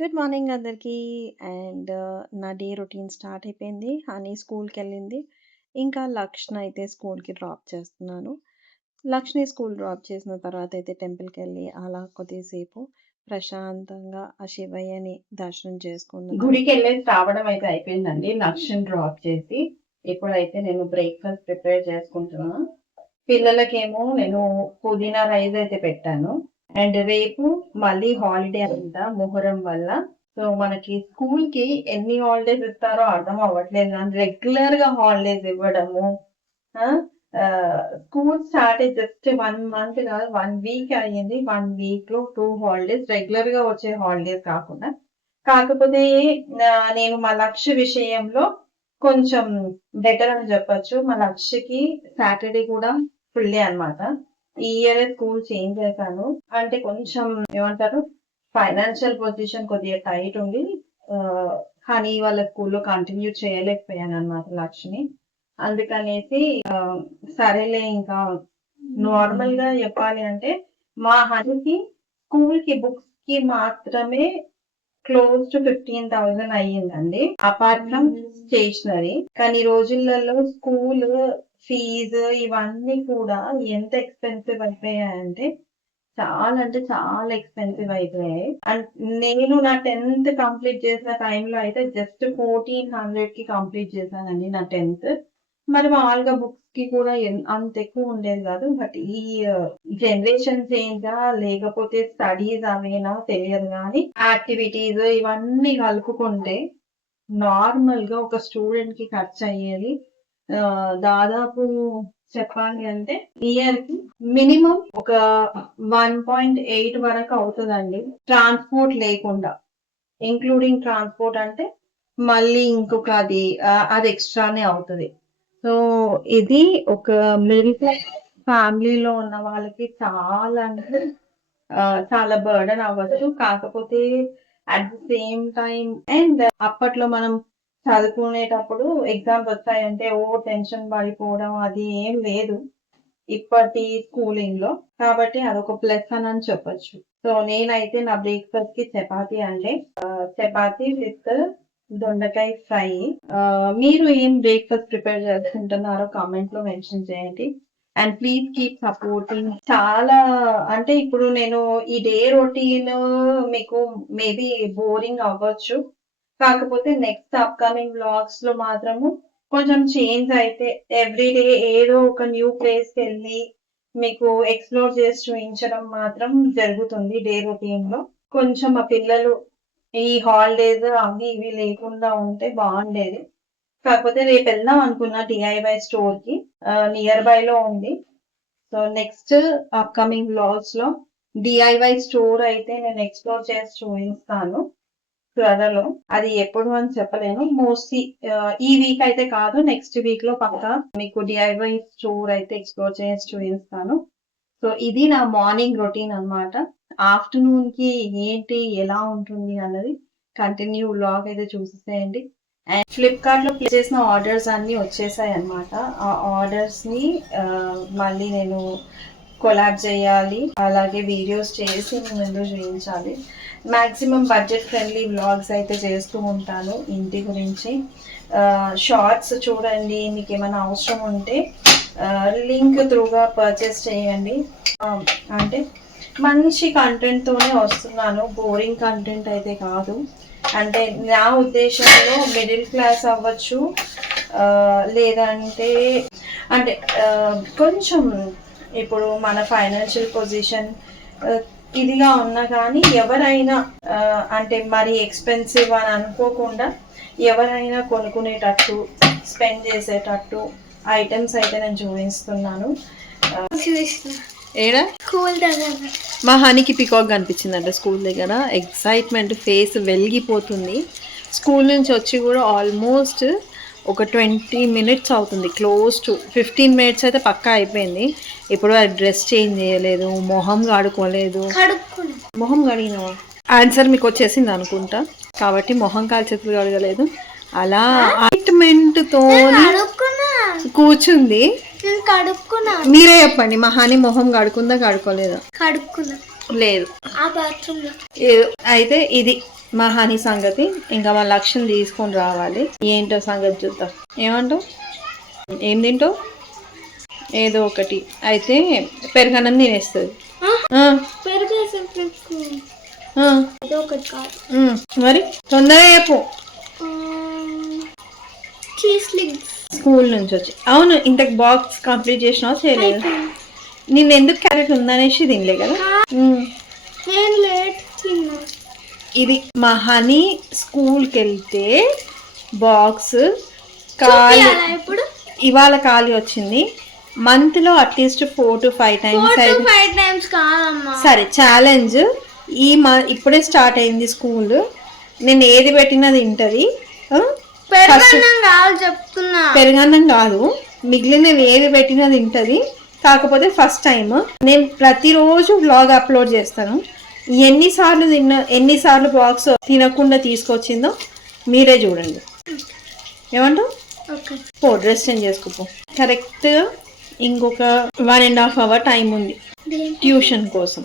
Good morning అందరికీ. And నా day routine start అయిపోయింది. హనీ స్కూల్‌కెళ్ళింది. ఇంకా లక్ష్‌నయితే స్కూల్‌కి డ్రాప్ చేస్తున్నాను. లక్ష్‌ని స్కూల్ డ్రాప్ చేసిన తర్వాత అయితే టెంపుల్‌కెళ్ళి అలా కొద్దిసేపు ప్రశాంతంగా ఆ శివయ్యని దర్శనం చేసుకున్న గుడికెళ్ళేసి రావడం అయితే అయిపోయిందండి. లక్ష్‌ని డ్రాప్ చేసి. ఇప్పుడైతే నేను బ్రేక్‌ఫాస్ట్ ప్రిపేర్ చేసుకుంటున్నా. పిల్లలకేమో నేను పుదీనా రైస్ అయితే పెట్టాను. అండ్ రేపు మళ్ళీ హాలిడే అంట మొహర్రం వల్ల. సో, మనకి స్కూల్‌కి ఎన్ని హాలిడేస్ ఇస్తారో అర్థం అవ్వట్లేదు గానీ రెగ్యులర్‌గా హాలిడేస్ ఇవ్వడము. ఆ! స్కూల్ స్టార్ట్ అయ్యి జస్ట్ 1 మంత్ కాదు 1 వీక్ అయ్యింది. 1 వీక్‌లో 2 హాలిడేస్ రెగ్యులర్‌గా వచ్చే హాలిడేస్ కాకుండా. కాకపోతే నేను మా లక్ష్య విషయంలో కొంచెం బెటర్ అని చెప్పొచ్చు. మా లక్ష్యకి సాటర్‌డే కూడా ఫుల్ డే అన్నమాట. ఈ ఇయరే స్కూల్ చేంజ్ చేశాను. అంటే కొంచెం ఏమంటారు ఫైనాన్షియల్ పొజిషన్ కొద్దిగా టైట్ ఉండి హనీ వాళ్ళ స్కూల్‌లో కంటిన్యూ చేయలేకపోయానన్నమాట లక్ష్యని. అందుకనేసి సరేలే ఇంకా నార్మల్‌గా చెప్పాలి అంటే మా హనీకి స్కూల్‌కి బుక్స్‌కి మాత్రమే క్లోజ్ టు 15,000 అయ్యిందండి. Apart from stationery. కానీ ఈ రోజులలో స్కూల్ ఫీజు ఇవన్నీ కూడా ఎంత ఎక్స్‌పెన్సివ్ అయిపోయాయంటే చాలా అంటే చాలా ఎక్స్‌పెన్సివ్ అయిపోయాయి. అండ్ నేను నా 10థ్ కంప్లీట్ చేసిన టైంలో అయితే జస్ట్ 1400కి కంప్లీట్ చేశానండి నా 10థ్. మరి మామూలుగా బుక్స్‌కి కూడా అంత ఎక్కువ ఉండేది కాదు. బట్ ఈ జనరేషన్ చేంజా లేకపోతే స్టడీస్ అవేనా తెలియదు గానీ యాక్టివిటీస్ ఇవన్నీ కలుపుకుంటే నార్మల్‌గా ఒక స్టూడెంట్‌కి ఖర్చయ్యేది దాదాపు చెప్పాలి అంటే ఇయర్‌కి మినిమమ్ ఒక 1.8 వరకు అవుతదండి. ట్రాన్స్‌పోర్ట్ లేకుండా. ఇంక్లూడింగ్ ట్రాన్స్‌పోర్ట్ అంటే మళ్ళీ ఇంకొక అది ఎక్స్‌ట్రానే అవుతది. సో, ఇది ఒక మిడిల్ క్లాస్ ఫ్యామిలీలో ఉన్న వాళ్ళకి చాలా అంటే చాలా బర్డెన్ అవ్వచ్చు. కాకపోతే at the same time and అప్పట్లో మనం చదువుకునేటప్పుడు ఎగ్జామ్స్ వచ్చాయంటే టెన్షన్ పడిపోవడం అది ఏం లేదు. ఇప్పటి స్కూలింగ్‌లో. కాబట్టి అదొక ప్లస్ అని చెప్పొచ్చు. సో, నేనైతే నా బ్రేక్‌ఫాస్ట్‌కి చపాతీ అండి. చపాతీ విత్ దొండకాయ ఫ్రై. మీరు ఏం బ్రేక్‌ఫాస్ట్ ప్రిపేర్ చేసుకుంటున్నారో కామెంట్‌లో మెన్షన్ చేయండి. And please keep supporting. చాలా అంటే ఇప్పుడు నేను ఈ డే రొటీన్ మీకు మేబీ బోరింగ్ అవ్వచ్చు. కాకపోతే నెక్స్ట్ అప్‌కమింగ్ వ్లాగ్స్‌లో మాత్రము కొంచెం చేంజ్ అయితే ఎవ్రీడే ఏదో ఒక న్యూ ప్లేస్‌కెళ్ళి మీకు ఎక్స్‌ప్లోర్ చేసి చూయించడం మాత్రం జరుగుతుంది డే రొటీన్‌లో. కొంచెం మా పిల్లలు ఈ హాలిడేస్ అవి ఇవి లేకుండా ఉంటే బాగుండేది. కాకపోతే రేపెళ్దాం అనుకున్నా డీఐవై స్టోర్‌కి. నియర్ బైలో ఉంది. సో, నెక్స్ట్ అప్‌కమింగ్ వ్లాగ్స్‌లో డీఐవై స్టోర్ అయితే నేను ఎక్స్‌ప్లోర్ చేసి చూపిస్తాను త్వరలో. అది ఎప్పుడు అని చెప్పలేను. మోస్ట్‌లీ ఈ వీక్ అయితే కాదు. నెక్స్ట్ వీక్‌లో పక్కా మీకు డీఐవై స్టోర్ అయితే ఎక్స్‌ప్లోర్ చేసి చూపిస్తాను. సో, ఇది నా మార్నింగ్ రొటీన్ అన్నమాట. ఆఫ్టర్‌నూన్‌కి ఏంటి, ఎలా ఉంటుంది అన్నది కంటిన్యూ వ్లాగ్ అయితే చూసేసేయండి. అండ్ ఫ్లిప్‌కార్ట్‌లో ప్లేస్ చేసిన ఆర్డర్స్ అన్నీ వచ్చేసాయన్నమాట. ఆ ఆర్డర్స్‌ని మళ్ళీ నేను కొలాబ్ చేయాలి. అలాగే వీడియోస్ చేసి మీ ముందు చూయించాలి. మాక్సిమం బడ్జెట్ ఫ్రెండ్లీ వ్లాగ్స్ అయితే చేస్తూ ఉంటాను ఇంటి గురించి. షార్ట్స్ చూడండి. మీకేమైనా అవసరం ఉంటే లింక్ త్రూగా పర్చేస్ చేయండి. అంటే మంచి కంటెంట్‌తోనే వస్తున్నాను. బోరింగ్ కంటెంట్ అయితే కాదు. అంటే నా ఉద్దేశంలో మిడిల్ క్లాస్ అవ్వచ్చు, లేదంటే అంటే కొంచెం ఇప్పుడు మన ఫైనాన్షియల్ పొజిషన్ ఇదిగా ఉన్నా కానీ ఎవరైనా అంటే మరి ఎక్స్‌పెన్సివ్ అని అనుకోకుండా ఎవరైనా కొనుక్కునేటట్టు, స్పెండ్ చేసేటట్టు ఐటెమ్స్ అయితే నేను చూపిస్తున్నాను. ఏడా స్కూల్ దగ్గర మా హనీకి పికాక్ కనిపించిందంట స్కూల్ దగ్గర. ఎక్సైట్మెంట్ ఫేస్ వెలిగిపోతుంది. స్కూల్ నుంచి వచ్చి కూడా ఆల్మోస్ట్ ఒక 20 మినిట్స్ అవుతుంది. క్లోజ్ టు 15 మినిట్స్ అయితే పక్కా అయిపోయింది. ఇప్పుడు అది డ్రెస్ చేంజ్ చేయలేదు, మొహం కడుక్కోలేదు. మొహం కడిగినావా? ఆన్సర్ మీకు వచ్చేసింది అనుకుంటా. కాబట్టి మొహం కాలు చేతులు కడగలేదు. అలా ట్రీట్మెంట్తో కూర్చుంది. మీరే చెప్పండి, మా హనీ మొహం కడుక్కుందా కడుక్కోలేదా? లేదు. ఆ బాత్రూమ్ లో అయితే ఇది మా హనీ సంగతి. ఇంకా మా లక్ష్యం తీసుకొని రావాలి. ఏంటో సంగతి చూద్దాం. ఏమంటావు? ఏం తింటావు? ఏదో ఒకటి అయితే పెరుగన్నం తినేస్తుంది. ఒకటి కాదు మరి తొందరగా చెప్పు. స్కూల్ నుంచి వచ్చి అవును ఇంతకు బాక్స్ కంప్లీట్ చేసినావా చేయలేదు? నిన్న ఎందుకు క్యారెట్ ఉందనేసి తినలే కదా. ఇది మా హనీ స్కూల్కి వెళ్తే బాక్స్ ఖాళీ ఇప్పుడు ఇవాళ ఖాళీ వచ్చింది. మంత్లో అట్లీస్ట్ 4 to 5 times అయితే కాదమ్మా. సరే ఛాలెంజ్. ఇప్పుడే స్టార్ట్ అయింది స్కూల్. నేను ఏది పెట్టినా తింటది. చెప్తున్నా పెరుగన్నం కాదు, మిగిలినవి ఏవి పెట్టినా తింటది. కాకపోతే ఫస్ట్ టైం నేను ప్రతిరోజు వ్లాగ్ అప్లోడ్ చేస్తాను. ఎన్నిసార్లు బాక్స్ తినకుండా తీసుకొచ్చిందో మీరే చూడండి. ఏమంటావు? డ్రెస్ చేంజ్ చేసుకోపో. కరెక్ట్గా ఇంకొక 1.5 hour టైం ఉంది ట్యూషన్ కోసం.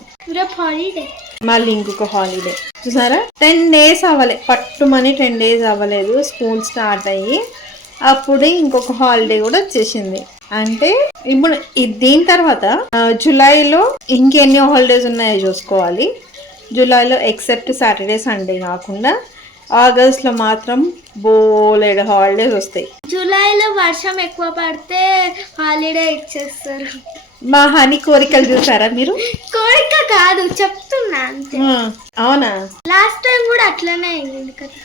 మళ్ళీ ఇంకొక హాలిడే చూసారా. 10 days అవ్వలే, పట్టుమని 10 days అవ్వలేదు స్కూల్ స్టార్ట్ అయ్యి. అప్పుడే ఇంకొక హాలిడే కూడా వచ్చేసింది. అంటే ఇప్పుడు దీని తర్వాత జూలైలో ఇంకెన్ని హాలిడేస్ ఉన్నాయో చూసుకోవాలి. జూలైలో ఎక్సెప్ట్ సాటర్డే సండే కాకుండా ఆగస్ట్లో మాత్రం బోలెడు హాలిడేస్ వస్తాయి. జూలైలో వర్షం ఎక్కువ పడితే హాలిడే ఇచ్చేస్తారు. మా హనీ కోరికలు చూసారా మీరు? కోరిక కాదు చెప్తున్నా అంతే. అవునా? లాస్ట్ టైం కూడా అట్లనే అయింది కదా.